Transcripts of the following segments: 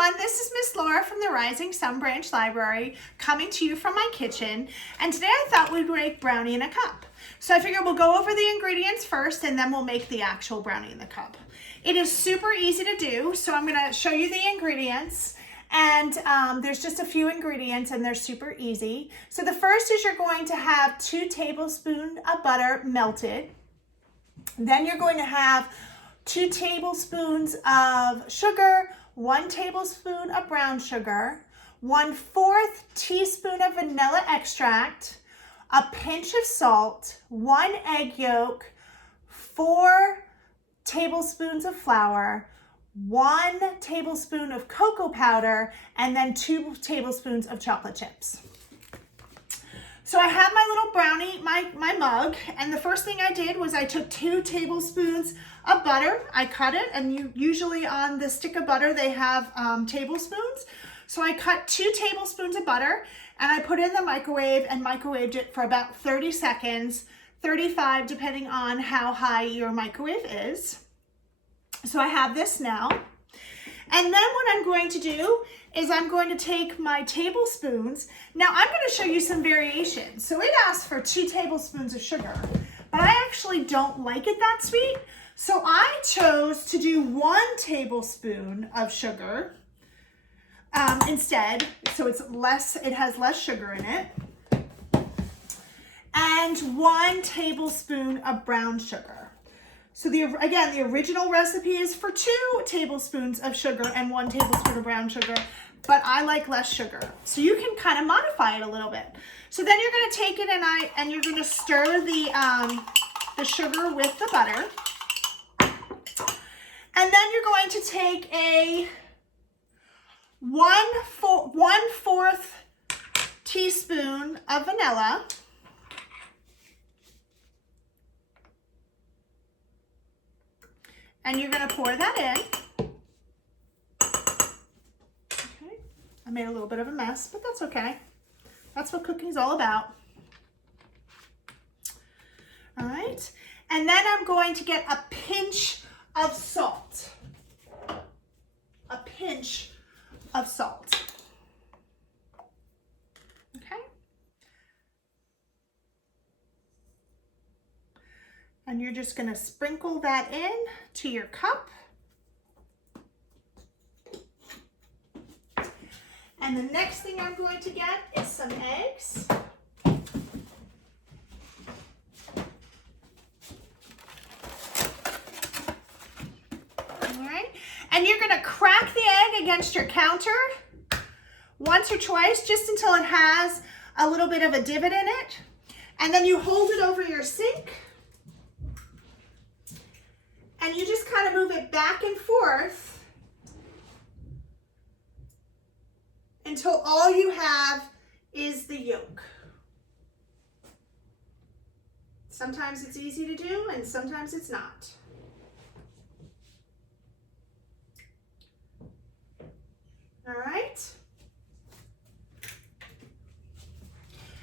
everyone, this is Miss Laura from the Rising Sun Branch Library coming to you from my kitchen, and today I thought we'd make brownie in a cup. So I figured we'll go over the ingredients first and then we'll make the actual brownie in the cup. It is super easy to do, so I'm going to show you the ingredients, and there's just a few ingredients and they're super easy. So the first is you're going to have 2 tablespoons of butter melted. Then you're going to have 2 tablespoons of sugar, 1 tablespoon of brown sugar, 1/4 teaspoon of vanilla extract, a pinch of salt, 1 egg yolk, 4 tablespoons of flour, 1 tablespoon of cocoa powder, and then 2 tablespoons of chocolate chips. So I have my little brownie, my mug, and the first thing I did was I took 2 tablespoons of butter. I cut it, and usually on the stick of butter they have tablespoons. So I cut 2 tablespoons of butter and I put it in the microwave and microwaved it for about 30 seconds, 35 depending on how high your microwave is. So I have this now. And then what I'm going to do is I'm going to take my tablespoons. Now I'm going to show you some variations. So it asks for 2 tablespoons of sugar, but I actually don't like it that sweet. So I chose to do 1 tablespoon of sugar instead. So it has less sugar in it. And 1 tablespoon of brown sugar. So again, the original recipe is for 2 tablespoons of sugar and 1 tablespoon of brown sugar, but I like less sugar. So you can kind of modify it a little bit. So then you're going to take it and you're going to stir the sugar with the butter. And then you're going to take a 1/4 teaspoon of vanilla. And you're going to pour that in. Okay. I made a little bit of a mess, but that's okay. That's what cooking's all about. All right. And then I'm going to get a pinch of salt. A pinch of salt. Okay. And you're just going to sprinkle that in to your cup. And the next thing I'm going to get is some eggs. All right. And you're going to crack the egg against your counter once or twice, just until it has a little bit of a divot in it. And then you hold it over your sink. And you just kind of move it back and forth until all you have is the yolk. Sometimes it's easy to do and sometimes it's not. All right.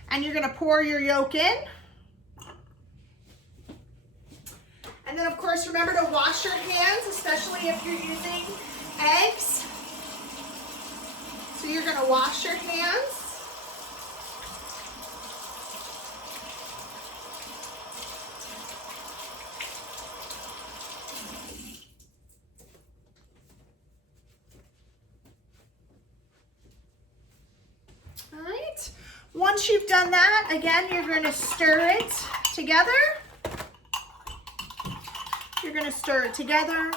And you're going to pour your yolk in. And then, of course, remember to wash your hands, especially if you're using eggs. So you're going to wash your hands. All right. Once you've done that, again, you're going to stir it together. You're going to stir it together,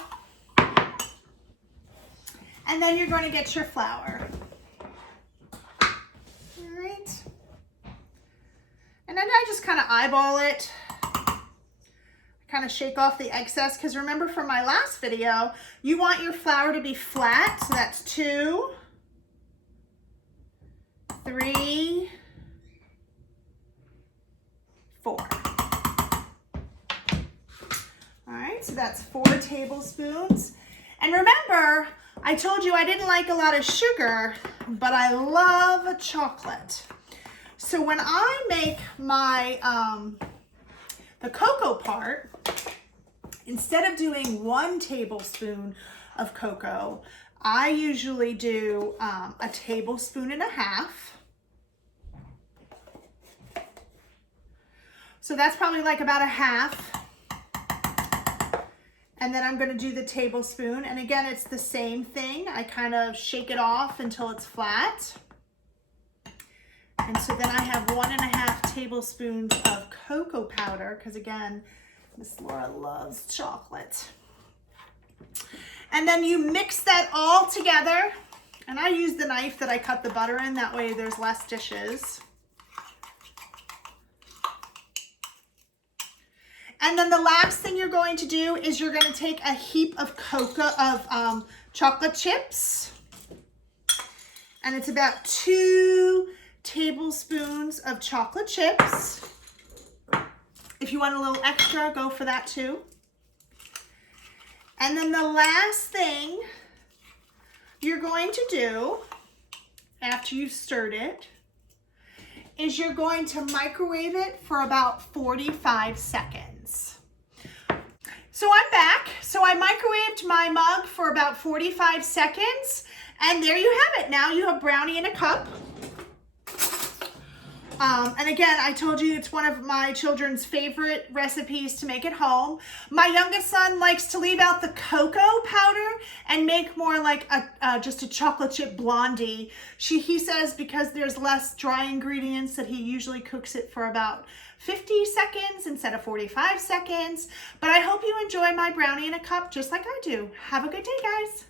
and then you're going to get your flour. All right. And then I just kind of eyeball it, kind of shake off the excess, because remember from my last video, you want your flour to be flat. So that's 2, 3, 4. All right, so that's 4 tablespoons. And remember, I told you I didn't like a lot of sugar, but I love chocolate. So when I make my, the cocoa part, instead of doing 1 tablespoon of cocoa, I usually do a tablespoon and a half. So that's probably like about a half. And then I'm going to do the tablespoon. And again, it's the same thing. I kind of shake it off until it's flat. And so then I have 1.5 tablespoons of cocoa powder, because again, Miss Laura loves chocolate. And then you mix that all together. And I use the knife that I cut the butter in, that way there's less dishes. And then the last thing you're going to do is you're going to take a heap of chocolate chips. And it's about 2 tablespoons of chocolate chips. If you want a little extra, go for that too. And then the last thing you're going to do after you've stirred it is you're going to microwave it for about 45 seconds. So I'm back. So I microwaved my mug for about 45 seconds. And there you have it. Now you have brownie in a cup. And again, I told you it's one of my children's favorite recipes to make at home. My youngest son likes to leave out the cocoa powder and make more like just a chocolate chip blondie. He says because there's less dry ingredients that he usually cooks it for about 50 seconds instead of 45 seconds. But I hope you enjoy my brownie in a cup just like I do. Have a good day, guys.